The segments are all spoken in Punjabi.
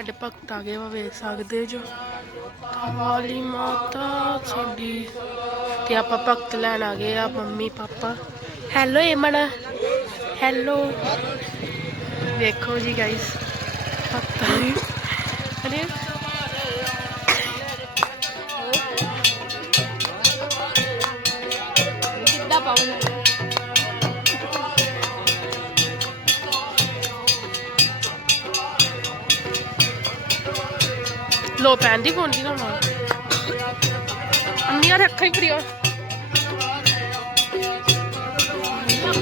ਸਾਡੇ ਭਗਤ ਆ ਗਏ ਵਾ, ਵੇਖ ਸਕਦੇ ਜੋ। ਕਾਲੀ ਮਾਤਾ ਸਾਡੀ ਤੇ ਆਪਾਂ ਭਗਤ ਲੈਣ ਆ ਗਏ ਆ, ਮੰਮੀ, ਪਾਪਾ। ਹੈਲੋ ਏਮਨ ਹੈਲੋ ਵੇਖੋ ਜੀ ਗਾਇਸ ਭਗਤ ਲੋ ਪੈਣ ਦੀ ਫੋਨ ਦੀ ਨਾ ਅੰਨੀਆਂ ਰੱਖਾਂ ਹੀ ਪ੍ਰਿਆ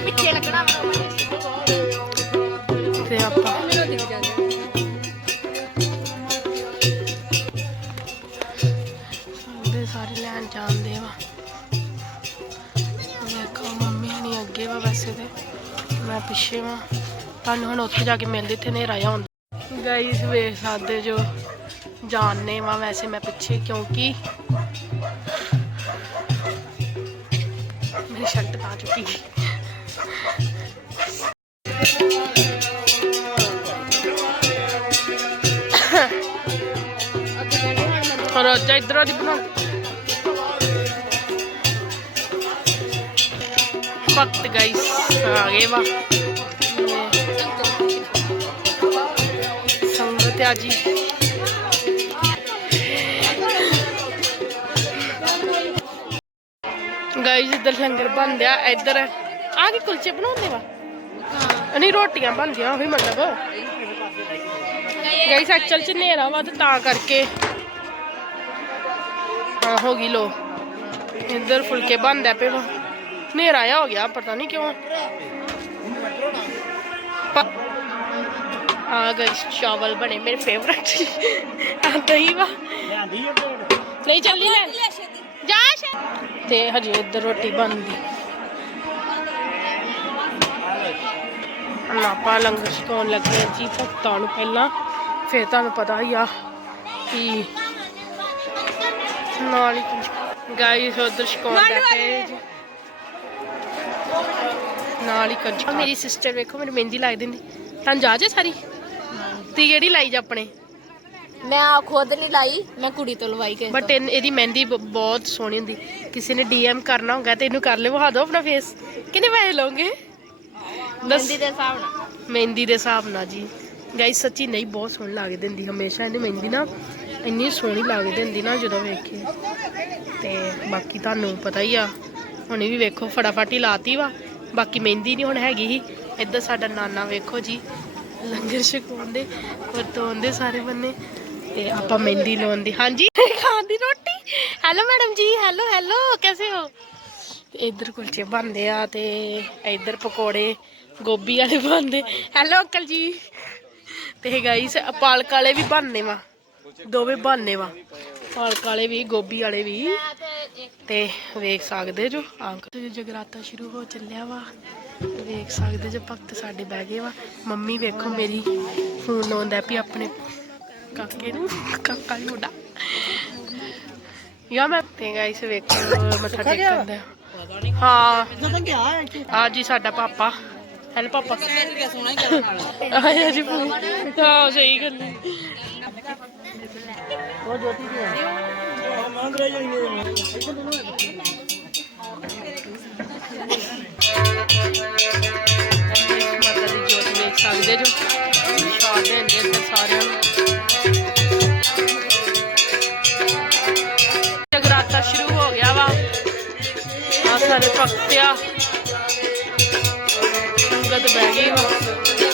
ਪਿੱਛੇ ਲੱਗਣਾ ਤੇ ਆਪਾਂ ਦੇ ਸਾਰੇ ਲੈਣ ਜਾਂਦੇ ਵਾ ਵੇਖੋ ਮੰਮੀ ਹਣੀ ਅੱਗੇ ਵਾ ਵੈਸੇ ਤੇ। ਮੈਂ ਪਿੱਛੇ ਵਾ। ਤੁਹਾਨੂੰ ਹੁਣ ਉੱਥੇ ਜਾ ਕੇ ਮਿਲਦੇ ਇੱਥੇ ਹਨੇਰਾ ਆ ਹੁੰਦਾ। ਗਾਈਸ ਵੇਖ ਸਕਦੇ ਜੋ। ਜਾਣਨੇ ਵਾ ਵੈਸੇ ਮੈਂ ਪਿੱਛੇ ਕਿਉਂਕਿ ਮੇਰੀ ਸ਼ਰਟ ਪਾ ਚੁੱਕੀ ਅੱਗੇ ਕਹਿੰਦੇ ਹੁਣ ਮੈਂ ਔਰ ਅੱਜ ਇਧਰੋਂ ਦੀ ਬਣਾ ਭਗਤ ਗਾਈਸ ਆ ਗਾਈਸ ਇੱਧਰ ਲੰਗਰ ਬਣਦਿਆ ਇੱਧਰ ਆ ਕੇ ਕੁਲਚੇ ਬਣਾਉਂਦੇ ਵਾ? ਨਹੀਂ ਰੋਟੀਆਂ ਬਣਦੀਆਂ ਉਹ ਵੀ ਮਤਲਬ। ਗਾਈਸ ਐਕਚੁਅਲ ਚ ਹਨੇਰਾ ਵਾ ਤੇ ਤਾਂ ਕਰਕੇ। ਹਾਂ ਹੋ ਗਈ ਲੋ। ਇੱਧਰ ਫੁਲਕੇ ਬਣਦਾ ਪਏ ਵਾ। ਹਨੇਰਾ ਆ ਹੋ ਗਿਆ ਪਤਾ ਨਹੀਂ ਕਿਉਂ। ਆ ਗਾਈਸ ਚਾਵਲ ਬਣੇ ਮੇਰੇ ਫੇਵਰਟ ਆ ਦਹੀਂ ਵਾ। ਨਹੀਂ ਚੱਲੀ ਲੈ। ਤੇ ਹਜੇ ਇੱਧਰ ਰੋਟੀ ਬਣਦੀ। ਆਪਾਂ ਲੰਗਰ ਛਕਾਉਣ ਲੱਗੇ ਜੀ ਭਗਤਾਂ ਨੂੰ ਪਹਿਲਾਂ। ਫਿਰ ਤੁਹਾਨੂੰ ਪਤਾ ਹੀ ਆ ਕਿ ਨਾਲ ਹੀ ਗਾਈਸ ਉਧਰ ਛਕਾਉਣ ਲੱਗੇ ਜੀ। ਨਾਲ ਹੀ ਕੰਚ ਮੇਰੀ ਸਿਸਟਰ ਵੇਖੋ ਮੇਰੀ ਮਹਿੰਦੀ ਲਾਈ ਦਿੰਦੀ। ਤੁਹਾਨੂੰ ਜਾ ਜੇ ਸਾਰੀ? ਤੀ ਕਿਹੜੀ ਲਾਈ ਜਾ ਆਪਣੇ? ਮੈਂ ਆ ਖੁਦ ਨਹੀਂ ਲਾਈ ਮੈਂ ਕੁੜੀ ਤੋਂ ਲਵਾਈ ਕੇ ਬਟ ਇਹਦੀ ਮਹਿੰਦੀ ਬ- ਬਹੁਤ ਸੋਹਣੀ ਹੁੰਦੀ। ਕਿਸੇ ਨੇ ਡੀਐਮ ਕਰਨਾ ਹੋਗਾ ਤੇ ਇਹਨੂੰ ਕਰ ਲੈ ਵਿਖਾ ਦਿਓ ਆਪਣਾ ਫੇਸ ਕਿੰਨੇ ਪੈਸੇ ਲਓਗੇ? ਦੱਸ। ਮਹਿੰਦੀ ਦੇ ਹਿਸਾਬ ਨਾਲ। ਮਹਿੰਦੀ ਦੇ ਹਿਸਾਬ ਨਾਲ ਜੀ। ਗਾਈਸ ਸੱਚੀ ਨਹੀਂ ਬਹੁਤ ਸੋਹਣੀ ਲੱਗਦੀ ਹੁੰਦੀ। ਹਮੇਸ਼ਾ ਇਹਦੀ ਮਹਿੰਦੀ ਨਾ ਇੰਨੀ ਸੋਹਣੀ ਲੱਗਦੀ ਹੁੰਦੀ ਨਾ ਜਦੋਂ ਵੇਖੀ। ਤੇ ਬਾਕੀ ਤੁਹਾਨੂੰ ਪਤਾ ਹੀ ਆ ਹੁਣੇ ਵੀ ਵੇਖੋ ਫਟਾਫਟ ਹੀ ਲਾਤੀ ਵਾ। ਬਾਕੀ ਮਹਿੰਦੀ ਨਹੀਂ ਹੁਣ ਹੈਗੀ ਹੀ। ਇੱਧਰ ਸਾਡਾ ਨਾਨਾ ਵੇਖੋ ਜੀ ਲੰਗਰ ਛਕਾਉਂਦੇ ਵਰਤੋਂਦੇ ਸਾਰੇ ਬੰਨੇ। ਤੇ ਆਪਾਂ ਮਹਿੰਦੀ ਲਾਉਣ ਦੀ। ਹਾਂਜੀ। ਖਾਣ ਦੀ ਰੋਟੀ? ਹੈਲੋ ਮੈਡਮ ਜੀ ਹੈਲੋ ਹੈਲੋ ਕੈਸੇ ਹੋ? ਇੱਧਰ ਕੁਲਚੇ ਬਣਦੇ ਆ ਤੇ ਇੱਧਰ ਪਕੌੜੇ ਗੋਭੀ ਵਾਲੇ ਬਣਦੇ। ਹੈਲੋ ਅੰਕਲ ਜੀ। ਤੇ ਗਾਈਸ ਪਾਲਕ ਵਾਲੇ ਵੀ ਬਣਨੇ ਵਾ। ਦੋਵੇਂ ਬਣਨੇ ਵਾ। ਪਾਲਕ ਵਾਲੇ ਵੀ ਗੋਭੀ ਵਾਲੇ ਵੀ। ਤੇ ਵੇਖ ਸਕਦੇ ਜੋ ਅੰਕਲ। ਜਗਰਾਤਾ ਸ਼ੁਰੂ ਹੋ ਚੱਲਿਆ ਵਾ। ਵੇਖ ਸਕਦੇ ਜੋ ਭਗਤ ਸਾਡੇ ਬਹਿ ਗਏ ਵਾ। ਮੰਮੀ ਵੇਖੋ ਮੇਰੀ ਫੋਨ ਲਾਉਂਦਾ ਵੀ ਆਪਣੇ ਕਾਕੇ ਨੂੰ ਕਾਕਾ ਹੀ ਮੁੰਡਾ। ਯਾ ਮੈਂ ਤੇ ਗਾਈਸ ਵੇਖੋ ਮੱਥਾ ਟੇਕਣ ਦਾ ਹਾਂ। ਆ ਜੀ ਸਾਡਾ ਪਾਪਾ। ਹੈਲੋ ਪਾਪਾ। ਆਇਆ ਜੀ ਪੂ ਸਹੀ ਗੱਲ ਹੈ। ਮਾਤਾ ਦੀ ਜੋਤ ਵੇਖ ਸਕਦੇ ਜੋ। ਦੇ ਅੰਦਰ ਸਾਰਿਆਂ ਨੂੰ। ਸਾਰੇ ਭਗਤ ਆ। ਸੰਗਤ ਬਹਿ ਗਈ ਵਾ